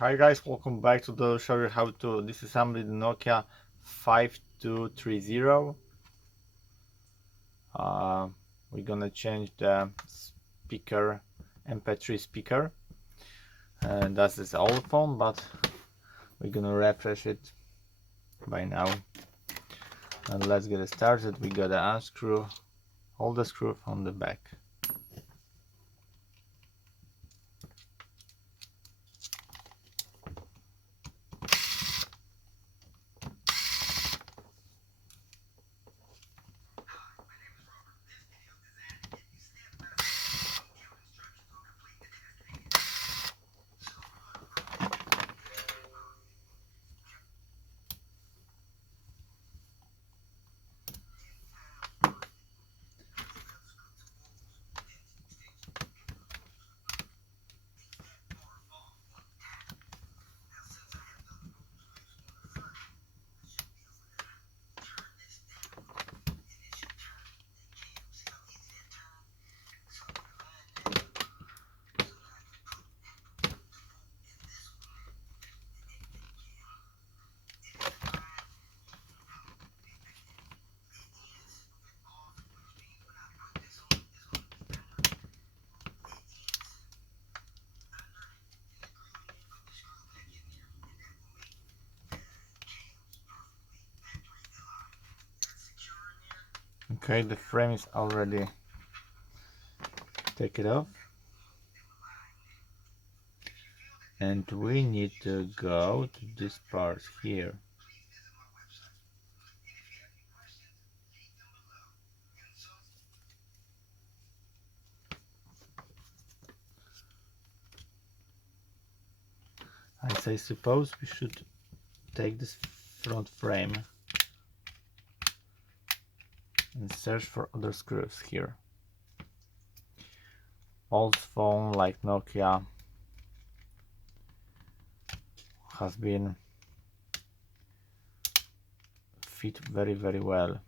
Hi guys, welcome back to show you how to disassemble the Nokia 5230. We're gonna change the speaker, MP3 speaker, and that's this old phone, but we're gonna refresh it by now. And let's get it started. We gotta unscrew all the screws on the back. Okay, the frame is already taken off. And we need to go to this part here. As I suppose we should take this front frame and search for other screws here. Old phone like Nokia has been fit very well.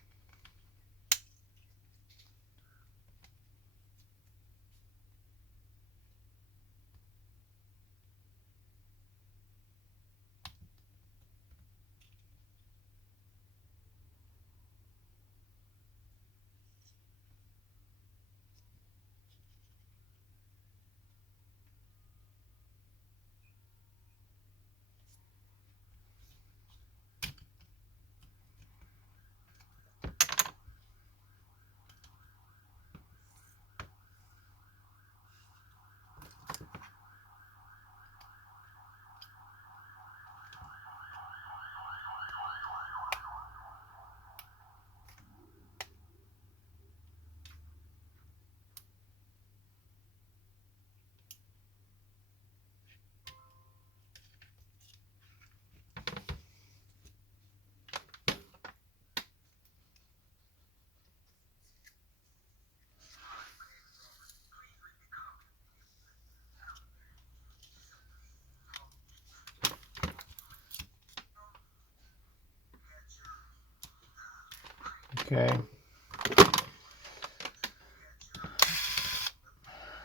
Okay,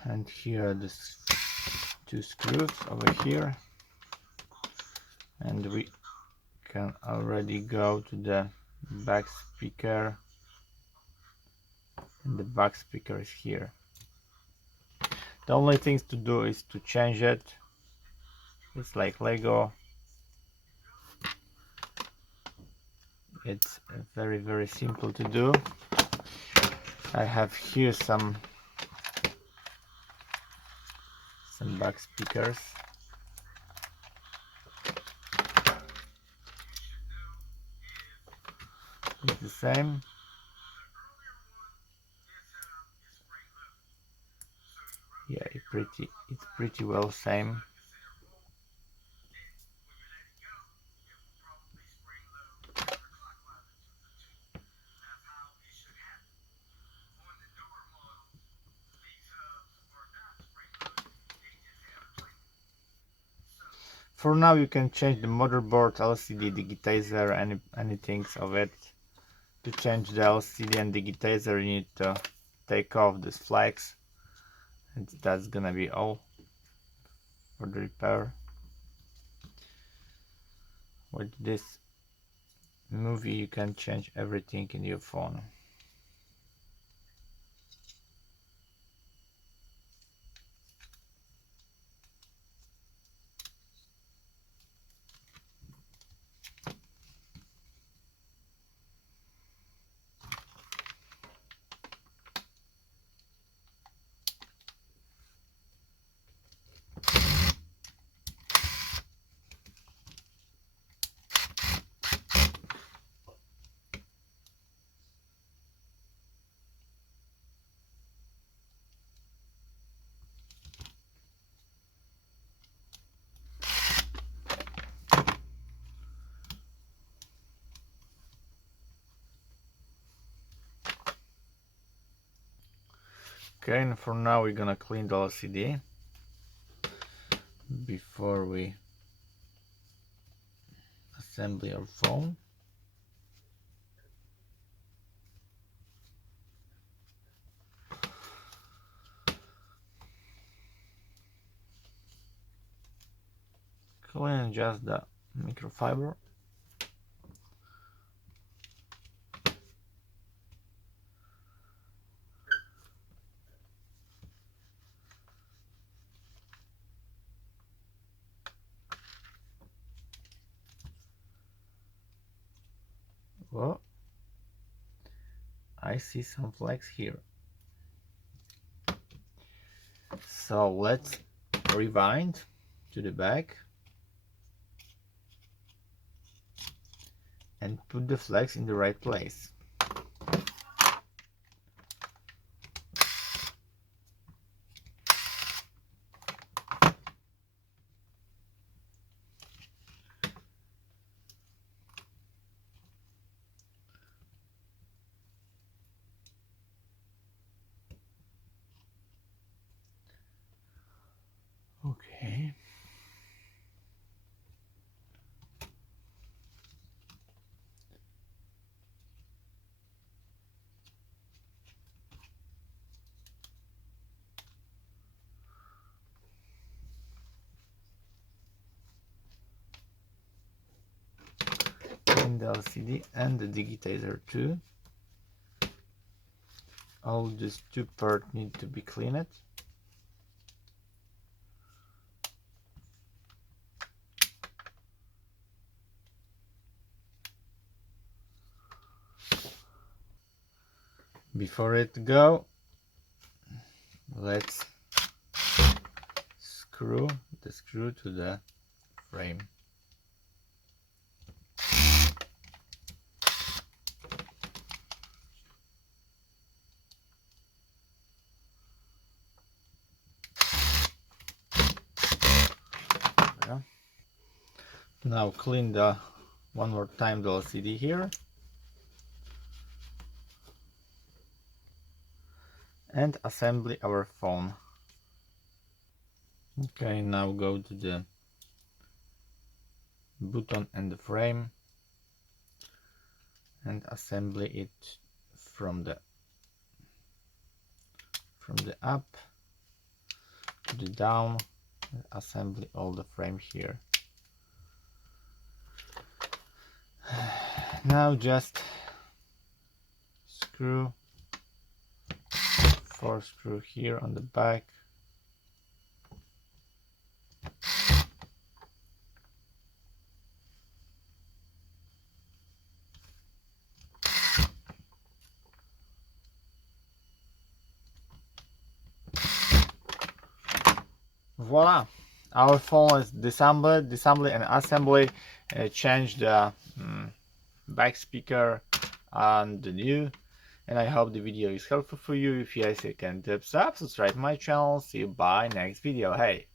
and here are the two screws over here, and we can already go to the back speaker, and the back speaker is here. The only thing to do is to change it. It's like Lego. It's very simple to do. I have here some back speakers. It's the same. Yeah, it's pretty well same. For now you can change the motherboard, LCD, digitizer, anything of it. To change the LCD and digitizer you need to take off these flags, and that's gonna be all for the repair. with this movie you can change everything in your phone. Okay, and for now we're gonna clean the LCD before we assemble our phone. Clean just the microfiber. Well, I see some flags here. So let's rewind to the back and put the flags in the right place. Okay. And the LCD and the digitizer too. All these two parts need to be cleaned. Before it go, let's screw the screw to the frame. Yeah. Now clean the one more time the LCD here. And assemble our phone. Okay, now go to the button and the frame and assemble it from the up to the down. Assemble all the frame here. Now just screw 4 screw here on the back. Voila, our phone is disassembled and assembly. Change the back speaker and the new. And I hope the video is helpful for you. If yes, you can thumbs up, subscribe my channel. See you by next video. Hey.